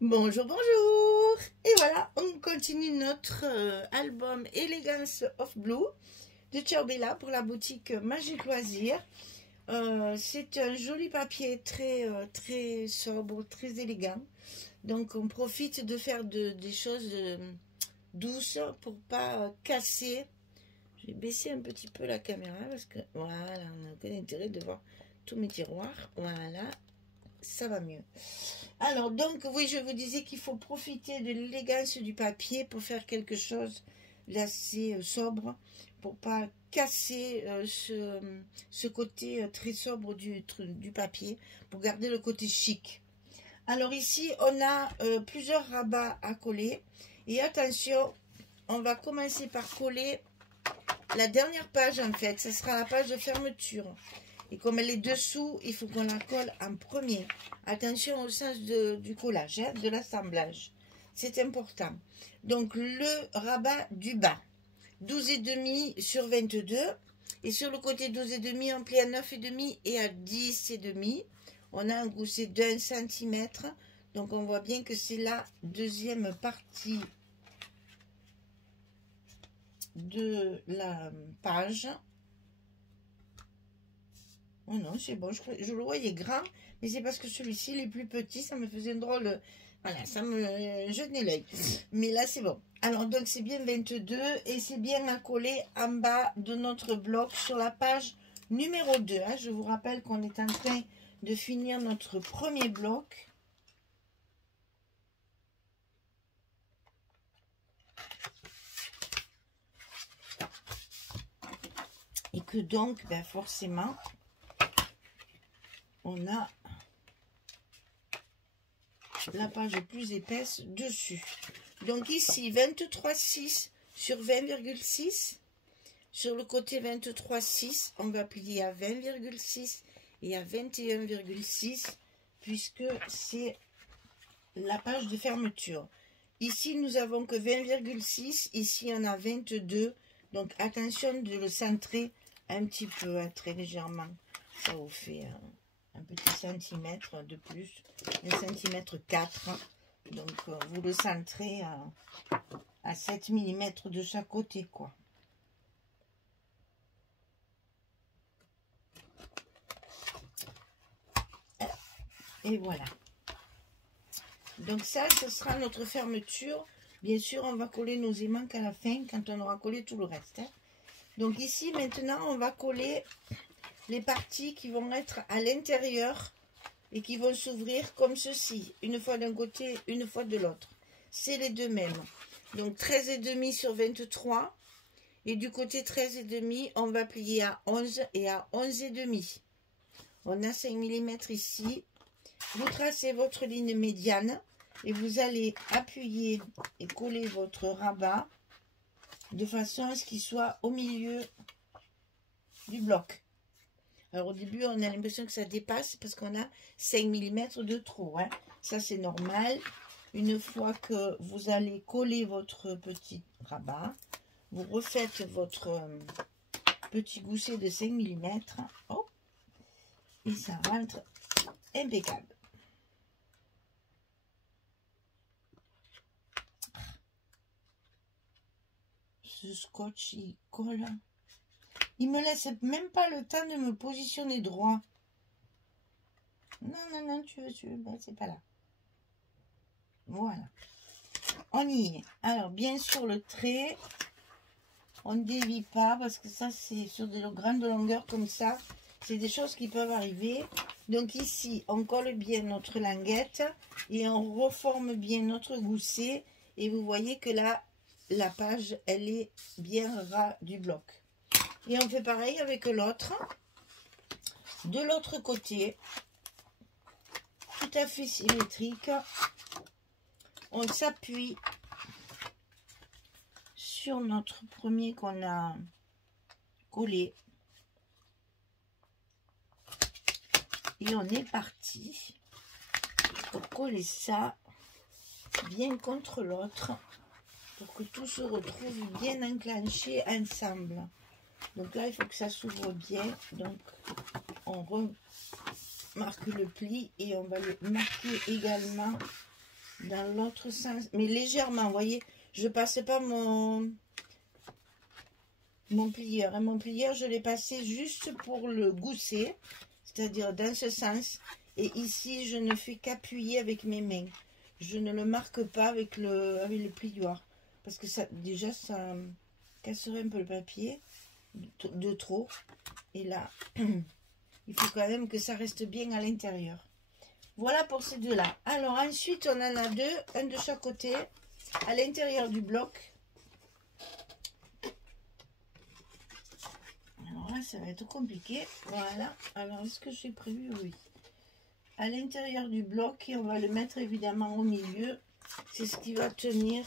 Bonjour, bonjour. Et voilà, on continue notre album Elegance of Blue de Ciao pour la boutique Magique Loisirs. C'est un joli papier très sobre, très élégant. Donc on profite de faire des choses douces pour pas casser. Je vais baisser un petit peu la caméra parce que voilà, on a aucun intérêt de voir tous mes tiroirs. Voilà, ça va mieux. Alors donc oui, je vous disais qu'il faut profiter de l'élégance du papier pour faire quelque chose d'assez sobre, pour pas casser ce côté très sobre du papier, pour garder le côté chic. Alors ici on a plusieurs rabats à coller et attention, on va commencer par coller la dernière page. En fait ce sera la page de fermeture. Et comme elle est dessous, il faut qu'on la colle en premier. Attention au sens du collage, hein, de l'assemblage. C'est important. Donc, le rabat du bas. 12,5 sur 22. Et sur le côté 12,5, on plie à 9,5 et à 10,5. On a un gousset d'1 cm. Donc, on voit bien que c'est la deuxième partie de la page. Oh non, c'est bon, je le voyais grand, mais c'est parce que celui-ci, il est plus petit, ça me faisait une drôle... Voilà, ça me jetait l'œil. Mais là, c'est bon. Alors, donc, c'est bien 22 et c'est bien à coller en bas de notre bloc sur la page numéro 2. Hein. Je vous rappelle qu'on est en train de finir notre premier bloc. Et que donc, ben forcément... on a la page plus épaisse dessus. Donc ici 23,6 sur 20,6. Sur le côté 23,6, on va plier à 20,6 et à 21,6 puisque c'est la page de fermeture. Ici nous avons que 20,6, ici on a 22. Donc attention de le centrer un petit peu, hein, très légèrement. Ça vous fait un petit centimètre de plus, 1 centimètre 4. Donc vous le centrez à 7 mm de chaque côté, quoi. Et voilà. Donc ça, ce sera notre fermeture. Bien sûr, on va coller nos aimants qu'à la fin, quand on aura collé tout le reste. Hein. Donc ici, maintenant, on va coller les parties qui vont être à l'intérieur et qui vont s'ouvrir comme ceci, une fois d'un côté, une fois de l'autre. C'est les deux mêmes. Donc 13,5 sur 23 et du côté 13,5, on va plier à 11 et à 11,5. On a 5 mm ici. Vous tracez votre ligne médiane et vous allez appuyer et coller votre rabat de façon à ce qu'il soit au milieu du bloc. Alors au début, on a l'impression que ça dépasse parce qu'on a 5 mm de trop. Hein. Ça, c'est normal. Une fois que vous allez coller votre petit rabat, vous refaites votre petit gousset de 5 mm. Oh, et ça rentre impeccable. Ce scotch, il colle. Il me laisse même pas le temps de me positionner droit. Non, tu veux, ben, c'est pas là. Voilà. On y est. Alors, bien sûr, le trait, on ne dévie pas parce que ça, c'est sur des grandes longueurs comme ça. C'est des choses qui peuvent arriver. Donc ici, on colle bien notre languette et on reforme bien notre gousset. Et vous voyez que là, la page, elle est bien ras du bloc. Et on fait pareil avec l'autre. De l'autre côté, tout à fait symétrique, on s'appuie sur notre premier qu'on a collé. Et on est parti pour coller ça bien contre l'autre pour que tout se retrouve bien enclenché ensemble. Donc là, il faut que ça s'ouvre bien. Donc, on remarque le pli et on va le marquer également dans l'autre sens, mais légèrement, vous voyez, je passe pas mon plieur. Et mon plieur, je l'ai passé juste pour le gousser, c'est-à-dire dans ce sens. Et ici, je ne fais qu'appuyer avec mes mains. Je ne le marque pas avec le plioir. Parce que ça, déjà, ça casserait un peu le papier de trop. Et là, il faut quand même que ça reste bien à l'intérieur. Voilà pour ces deux-là. Alors ensuite, on en a deux, un de chaque côté, à l'intérieur du bloc. Alors là, ça va être compliqué. Voilà. Alors, est-ce que j'ai prévu? Oui. À l'intérieur du bloc, et on va le mettre évidemment au milieu. C'est ce qui va tenir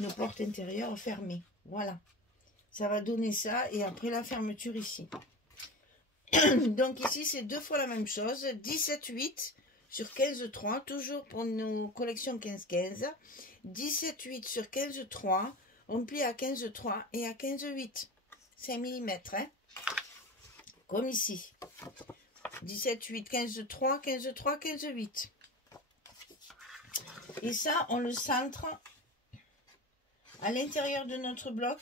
nos portes intérieures fermées. Voilà. Ça va donner ça, et après la fermeture ici. Donc ici, c'est deux fois la même chose. 17,8 sur 15,3. Toujours pour nos collections 15-15. 17,8 sur 15,3. On plie à 15,3 et à 15,8. 5 mm. Hein, comme ici. 17,8, 15,3, 15,3, 15,8. Et ça, on le centre à l'intérieur de notre bloc.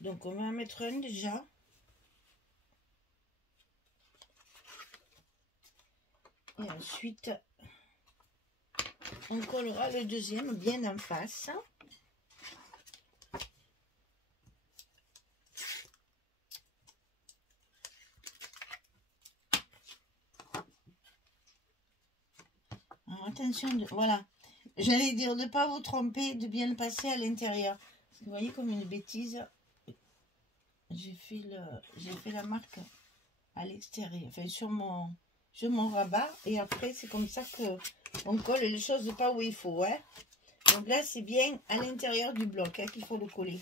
Donc, on va en mettre un déjà. Et ensuite, on collera le deuxième bien en face. Alors, attention, voilà. J'allais dire de ne pas vous tromper, de bien le passer à l'intérieur. Vous voyez comme une bêtise, j'ai fait la marque à l'extérieur, enfin sur mon rabat, et après c'est comme ça que on colle les choses pas où il faut. Hein. Donc là c'est bien à l'intérieur du bloc hein, qu'il faut le coller.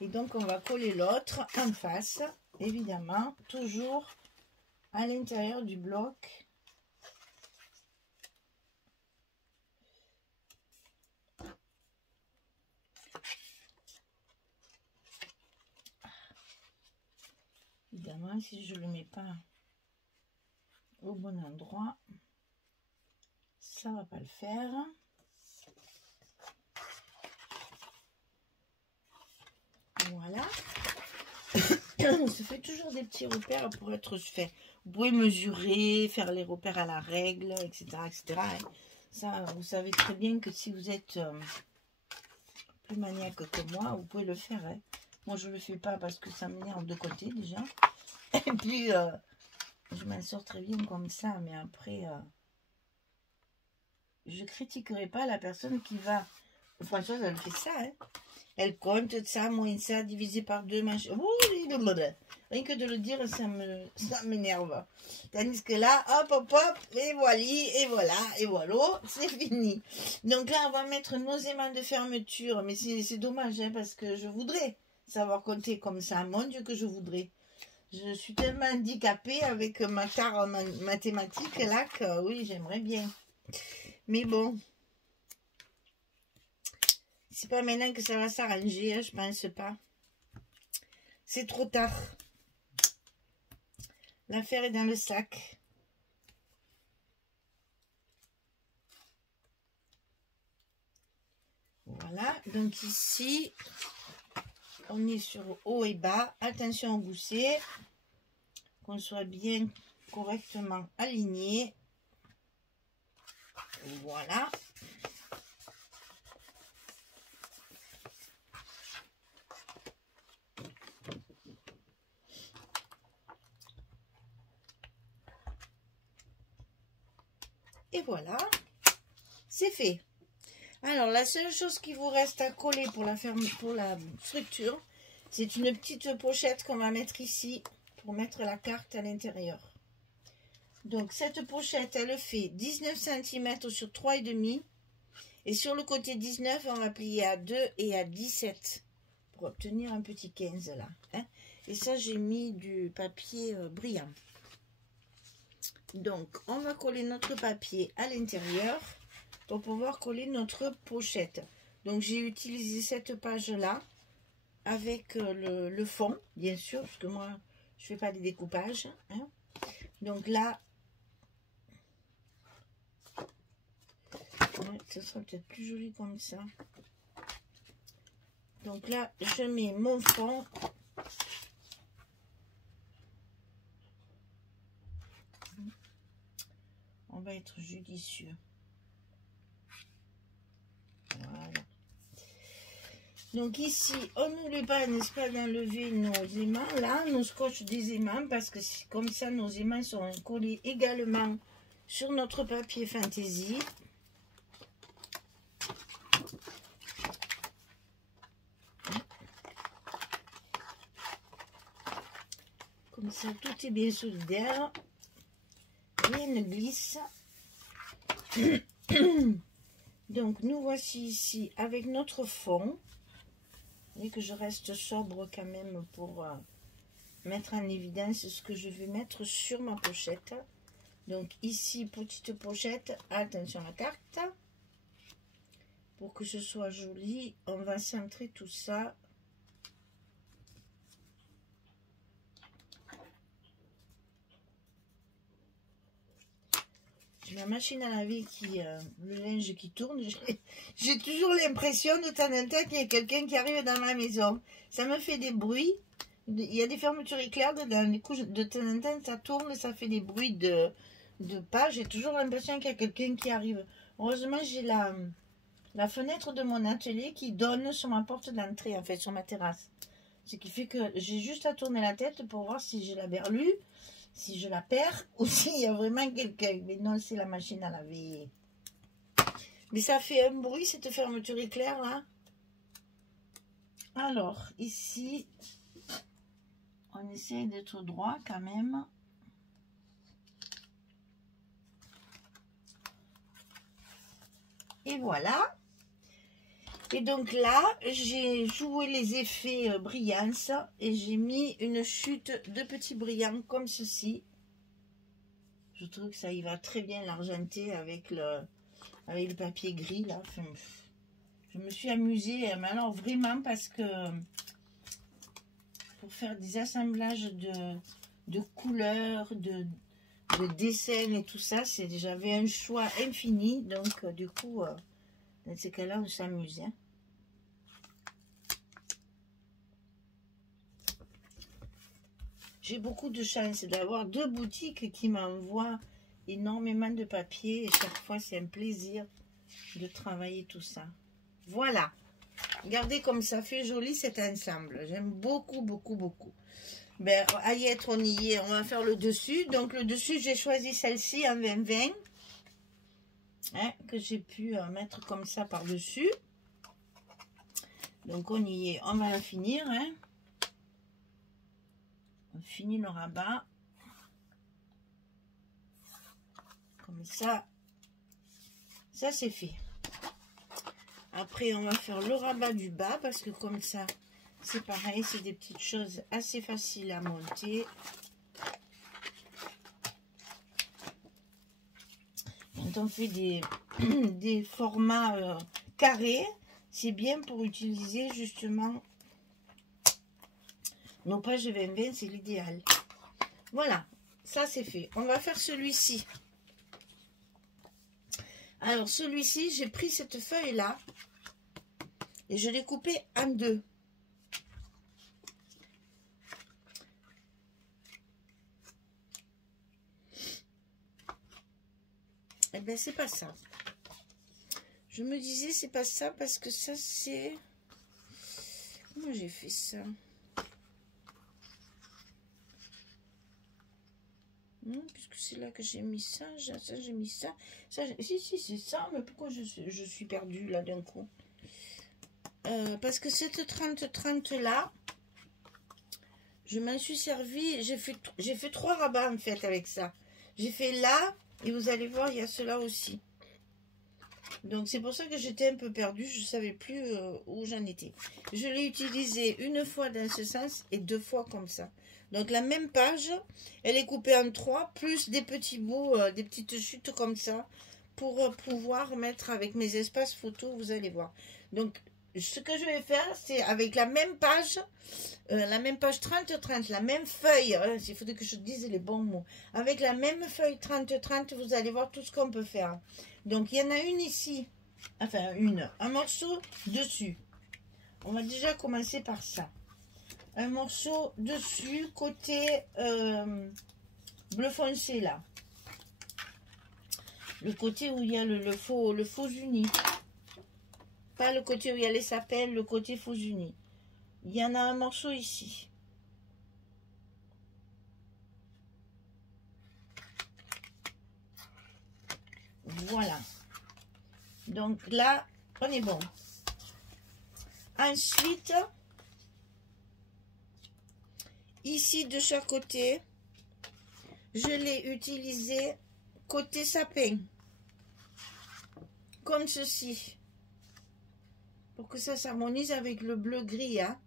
Et donc on va coller l'autre en face, évidemment, toujours à l'intérieur du bloc. Évidemment, si je ne le mets pas au bon endroit, ça va pas le faire. Voilà. On se fait toujours des petits repères pour être fait. Vous pouvez mesurer, faire les repères à la règle, etc. etc. Ça, vous savez très bien que si vous êtes plus maniaque que moi, vous pouvez le faire. Hein. Moi, je ne le fais pas parce que ça m'énerve de côté déjà. Et puis, je m'en sors très bien comme ça. Mais après, je critiquerai pas la personne qui va... Françoise, elle fait ça. Hein. Elle compte ça, moins ça, divisé par 2, machin. Rien que de le dire, ça m'énerve. Tandis que là, hop, hop, hop, et voilà, et voilà, c'est fini. Donc là, on va mettre nos aimants de fermeture. Mais c'est dommage, hein, parce que je voudrais savoir compter comme ça. Mon Dieu, que je voudrais. Je suis tellement handicapée avec ma carte mathématique là que oui, j'aimerais bien. Mais bon. C'est pas maintenant que ça va s'arranger, hein, je pense pas. C'est trop tard. L'affaire est dans le sac. Voilà, donc ici, on est sur haut et bas. Attention au gousset, qu'on soit bien correctement aligné. Voilà. Et voilà, c'est fait. Alors, la seule chose qui vous reste à coller pour la structure, c'est une petite pochette qu'on va mettre ici pour mettre la carte à l'intérieur. Donc, cette pochette, elle fait 19 cm sur 3,5. Et sur le côté 19, on va plier à 2 et à 17 pour obtenir un petit 15 là. Hein. Et ça, j'ai mis du papier brillant. Donc, on va coller notre papier à l'intérieur pour pouvoir coller notre pochette. Donc, j'ai utilisé cette page-là avec le fond, bien sûr, parce que moi, je ne fais pas des découpages. Hein. Donc là, ouais, ce sera peut-être plus joli comme ça. Donc là, je mets mon fond. On va être judicieux. Voilà. Donc ici, on n'oublie pas, n'est-ce pas, d'enlever nos aimants. Là, nos scotch des aimants, parce que comme ça, nos aimants sont collés également sur notre papier fantaisie. Comme ça, tout est bien solidaire. Rien ne glisse. Donc, nous voici ici avec notre fond. Et que je reste sobre quand même pour mettre en évidence ce que je vais mettre sur ma pochette. Donc, ici, petite pochette. Attention à la carte. Pour que ce soit joli, on va centrer tout ça. La machine à laver le linge qui tourne, j'ai toujours l'impression de temps en temps qu'il y a quelqu'un qui arrive dans ma maison. Ça me fait des bruits. Il y a des fermetures éclairs dedans. Du coup, de temps en temps, ça tourne, ça fait des bruits de pas. J'ai toujours l'impression qu'il y a quelqu'un qui arrive. Heureusement, j'ai la fenêtre de mon atelier qui donne sur ma porte d'entrée, en fait, sur ma terrasse. Ce qui fait que j'ai juste à tourner la tête pour voir si j'ai la berlue, si je la perds ou s'il y a vraiment quelqu'un. Mais non, c'est la machine à laver. Mais ça fait un bruit, cette fermeture éclair là. Alors, ici, on essaie d'être droit quand même. Et voilà. Et donc là, j'ai joué les effets brillance et j'ai mis une chute de petits brillants comme ceci. Je trouve que ça y va très bien l'argenté avec le papier gris là. Enfin, je me suis amusée, mais alors vraiment parce que pour faire des assemblages de couleurs, de dessins et tout ça, j'avais un choix infini. Donc du coup, dans ces cas-là, on s'amuse. Hein. J'ai beaucoup de chance d'avoir deux boutiques qui m'envoient énormément de papier. Et chaque fois, c'est un plaisir de travailler tout ça. Voilà. Regardez comme ça fait joli cet ensemble. J'aime beaucoup, beaucoup, beaucoup. Ben, à y être, on y est. On va faire le dessus. Donc, le dessus, j'ai choisi celle-ci en 20-20. Hein, que j'ai pu mettre comme ça par-dessus. Donc, on y est. On va la finir. Hein. On finit le rabat. Comme ça. Ça, c'est fait. Après, on va faire le rabat du bas parce que comme ça, c'est pareil. C'est des petites choses assez faciles à monter. Quand on fait des formats carrés, c'est bien pour utiliser justement nos pages 20-20, c'est l'idéal. Voilà, ça c'est fait. On va faire celui-ci. Alors celui-ci, j'ai pris cette feuille-là et je l'ai coupée en deux. Eh bien, c'est pas ça. Je me disais, c'est pas ça parce que ça, c'est... Comment j'ai fait ça? Non, puisque c'est là que j'ai mis ça, j'ai mis ça. Si, c'est ça, mais pourquoi je suis perdue là d'un coup? Parce que cette 30-30 là, je m'en suis servi, j'ai fait 3 rabats en fait avec ça. J'ai fait là, et vous allez voir, il y a cela aussi. Donc c'est pour ça que j'étais un peu perdue, je ne savais plus où j'en étais. Je l'ai utilisé une fois dans ce sens et 2 fois comme ça. Donc la même page, elle est coupée en 3, plus des petits bouts, des petites chutes comme ça, pour pouvoir mettre avec mes espaces photos, vous allez voir. Donc ce que je vais faire, c'est avec la même page 30-30, la même feuille, il faudrait que je dise les bons mots, avec la même feuille 30-30, vous allez voir tout ce qu'on peut faire. Donc il y en a une ici, enfin un morceau dessus. On va déjà commencer par ça. Un morceau dessus, côté bleu foncé là. Le côté où il y a le faux uni. Pas le côté où il y a les sapins, le côté faux uni. Il y en a un morceau ici. Voilà. Donc là, on est bon. Ensuite, ici de chaque côté, je l'ai utilisé côté sapin. Comme ceci. Pour que ça s'harmonise avec le bleu gris. Hein.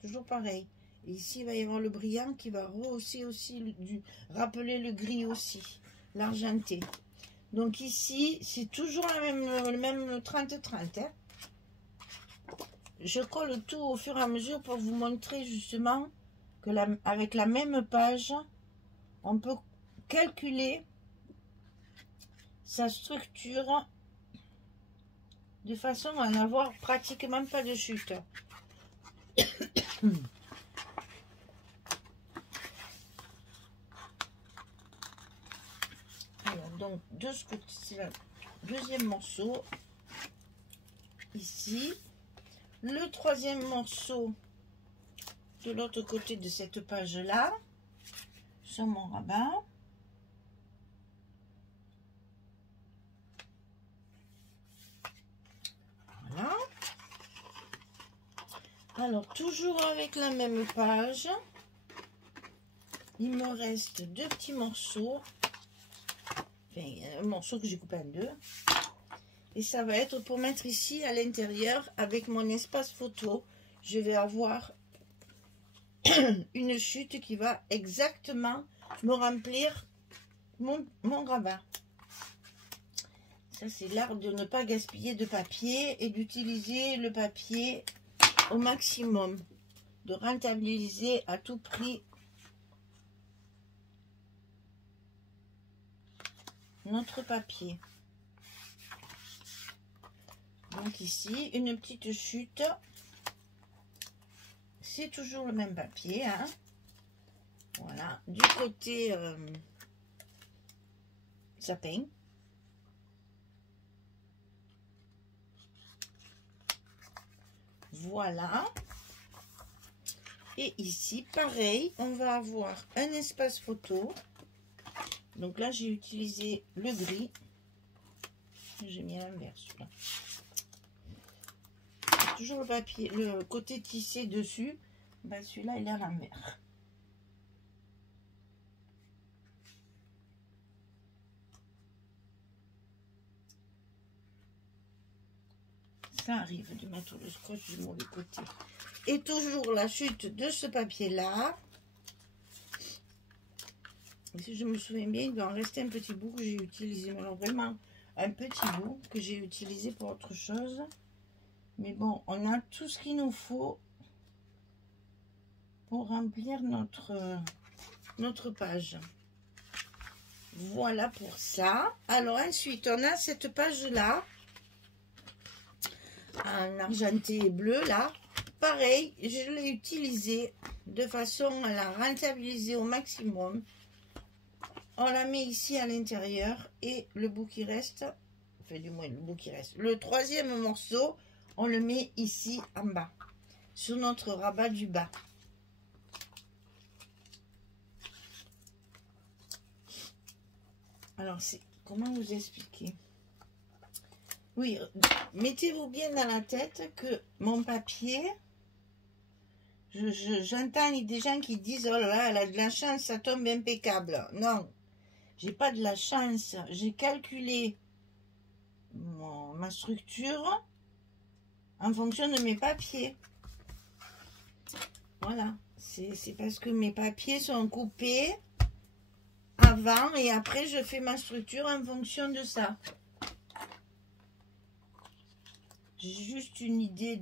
Toujours pareil. Et ici, il va y avoir le brillant qui va rehausser aussi, rappeler le gris aussi. L'argenté. Donc ici, c'est toujours le même 30-30. Hein. Je colle tout au fur et à mesure pour vous montrer justement que avec la même page, on peut calculer sa structure de façon à n'avoir pratiquement pas de chute. Alors, donc, de ce côté, c'est le deuxième morceau. Ici. Le troisième morceau de l'autre côté de cette page-là, sur mon rabat. Voilà. Alors, toujours avec la même page, il me reste deux petits morceaux. Enfin, un morceau que j'ai coupé en deux. Et ça va être pour mettre ici à l'intérieur avec mon espace photo. Je vais avoir une chute qui va exactement me remplir mon rabat. Ça, c'est l'art de ne pas gaspiller de papier et d'utiliser le papier au maximum. De rentabiliser à tout prix notre papier. Donc ici, une petite chute. C'est toujours le même papier. Hein. Voilà. Du côté sapin. Voilà. Et ici, pareil, on va avoir un espace photo. Donc là, j'ai utilisé le gris. J'ai mis à l'envers celui-là. Toujours le papier, le côté tissé dessus. Ben, celui-là, il est à l'envers. Ça arrive de mettre le scotch du mauvais côté. Et toujours la chute de ce papier-là. Si je me souviens bien, il doit en rester un petit bout que j'ai utilisé. Mais alors vraiment, un petit bout que j'ai utilisé pour autre chose. Mais bon, on a tout ce qu'il nous faut pour remplir notre page. Voilà pour ça. Alors ensuite, on a cette page-là. En argenté et bleu, là. Pareil, je l'ai utilisé de façon à la rentabiliser au maximum. On la met ici à l'intérieur et le bout qui reste, enfin du moins le bout qui reste, le troisième morceau, on le met ici en bas, sur notre rabat du bas. Alors, c'est comment vous expliquer? Oui, mettez-vous bien dans la tête que mon papier, j'entends des gens qui disent, oh là là, elle a de la chance, ça tombe impeccable. Non, j'ai pas de la chance. J'ai calculé ma structure en fonction de mes papiers. Voilà, c'est parce que mes papiers sont coupés avant et après je fais ma structure en fonction de ça. J'ai juste une idée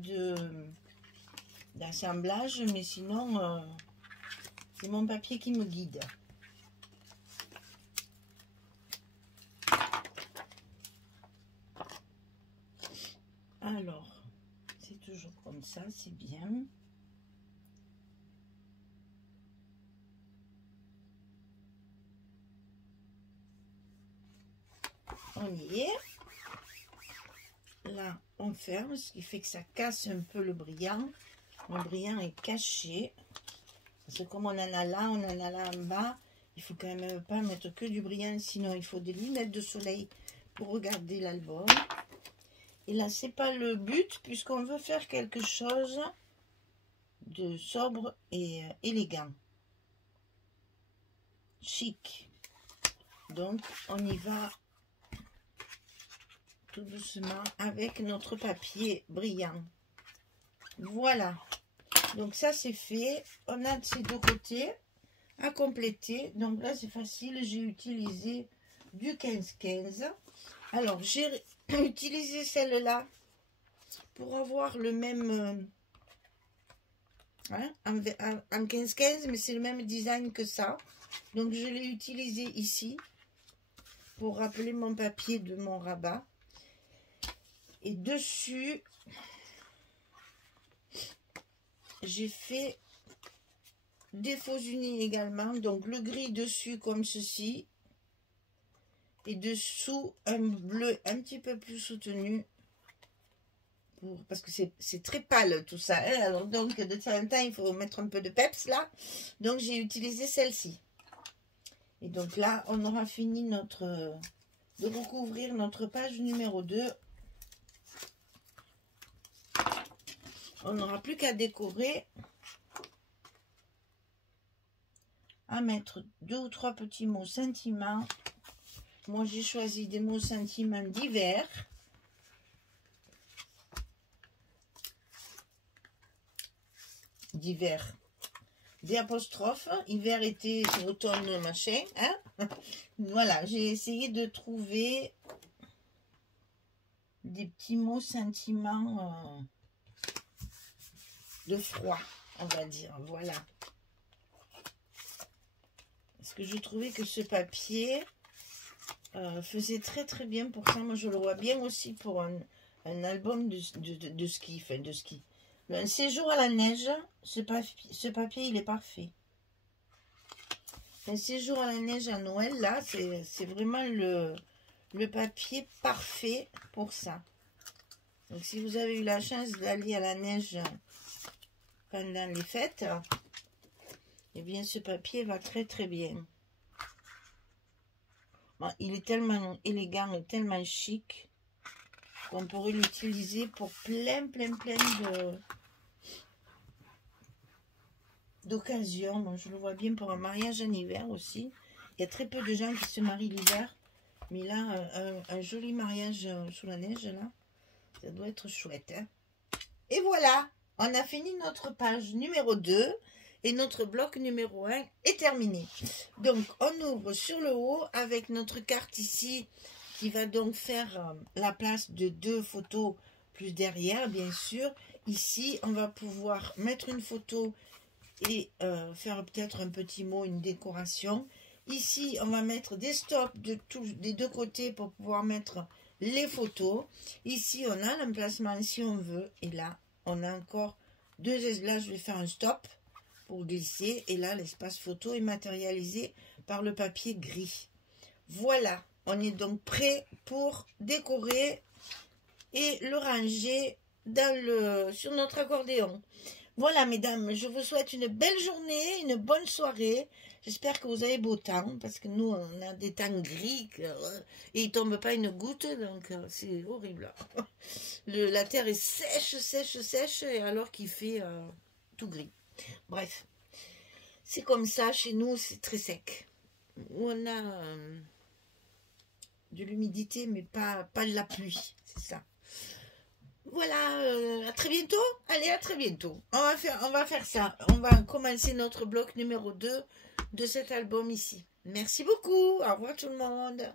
d'assemblage, mais sinon, c'est mon papier qui me guide. Alors, c'est toujours comme ça, c'est bien. On y est. Là, on ferme, ce qui fait que ça casse un peu le brillant. Le brillant est caché. Parce que comme on en a là, on en a là en bas, il faut quand même pas mettre que du brillant, sinon il faut des lunettes de soleil pour regarder l'album. Et là, c'est pas le but, puisqu'on veut faire quelque chose de sobre et élégant. Chic. Donc, on y va tout doucement avec notre papier brillant. Voilà. Donc, ça, c'est fait. On a de ces deux côtés à compléter. Donc, là, c'est facile. J'ai utilisé du 15-15. Alors, j'ai utilisé celle-là pour avoir le même... en 15-15, mais c'est le même design que ça. Donc, je l'ai utilisé ici pour rappeler mon papier de mon rabat. Et dessus, j'ai fait des faux unis également. Donc, le gris dessus comme ceci. Et dessous, un bleu un petit peu plus soutenu. Parce que c'est très pâle tout ça. Hein. Alors, donc, de temps en temps, il faut mettre un peu de peps là. Donc, j'ai utilisé celle-ci. Et donc là, on aura fini de recouvrir notre page numéro 2. On n'aura plus qu'à décorer, à mettre 2 ou 3 petits mots sentiments. Moi, j'ai choisi des mots sentiments d'hiver. D'hiver. Des apostrophes. Hiver, été, automne, machin. Hein. Voilà, j'ai essayé de trouver des petits mots sentiments de froid, on va dire. Voilà. Parce que je trouvais que ce papier faisait très très bien pour ça. Moi, je le vois bien aussi pour un album de ski. Enfin, de ski. Un séjour à la neige, ce papier, il est parfait. Un séjour à la neige à Noël, là, c'est vraiment le papier parfait pour ça. Donc, si vous avez eu la chance d'aller à la neige pendant les fêtes, eh bien, ce papier va très très bien. Bon, il est tellement élégant et tellement chic qu'on pourrait l'utiliser pour plein d'occasions. Bon, je le vois bien pour un mariage en hiver aussi. Il y a très peu de gens qui se marient l'hiver. Mais là, un joli mariage sous la neige, là, ça doit être chouette. Hein. Et voilà, on a fini notre page numéro 2. Et notre bloc numéro 1 est terminé. Donc, on ouvre sur le haut avec notre carte ici qui va donc faire la place de 2 photos plus derrière, bien sûr. Ici, on va pouvoir mettre une photo et faire peut-être un petit mot, une décoration. Ici, on va mettre des stops des deux côtés pour pouvoir mettre les photos. Ici, on a l'emplacement si on veut. Et là, on a encore 2. Là, je vais faire un stop pour glisser. Et là, l'espace photo est matérialisé par le papier gris. Voilà, on est donc prêt pour décorer et le ranger sur notre accordéon. Voilà, mesdames, je vous souhaite une belle journée, une bonne soirée. J'espère que vous avez beau temps, parce que nous, on a des temps gris, et il ne tombe pas une goutte, donc c'est horrible. La terre est sèche, et alors qu'il fait tout gris. Bref, c'est comme ça, chez nous, c'est très sec. On a de l'humidité, mais pas de la pluie, c'est ça. Voilà, à très bientôt. Allez, à très bientôt. On va faire ça. On va commencer notre bloc numéro 2 de cet album ici. Merci beaucoup. Au revoir tout le monde.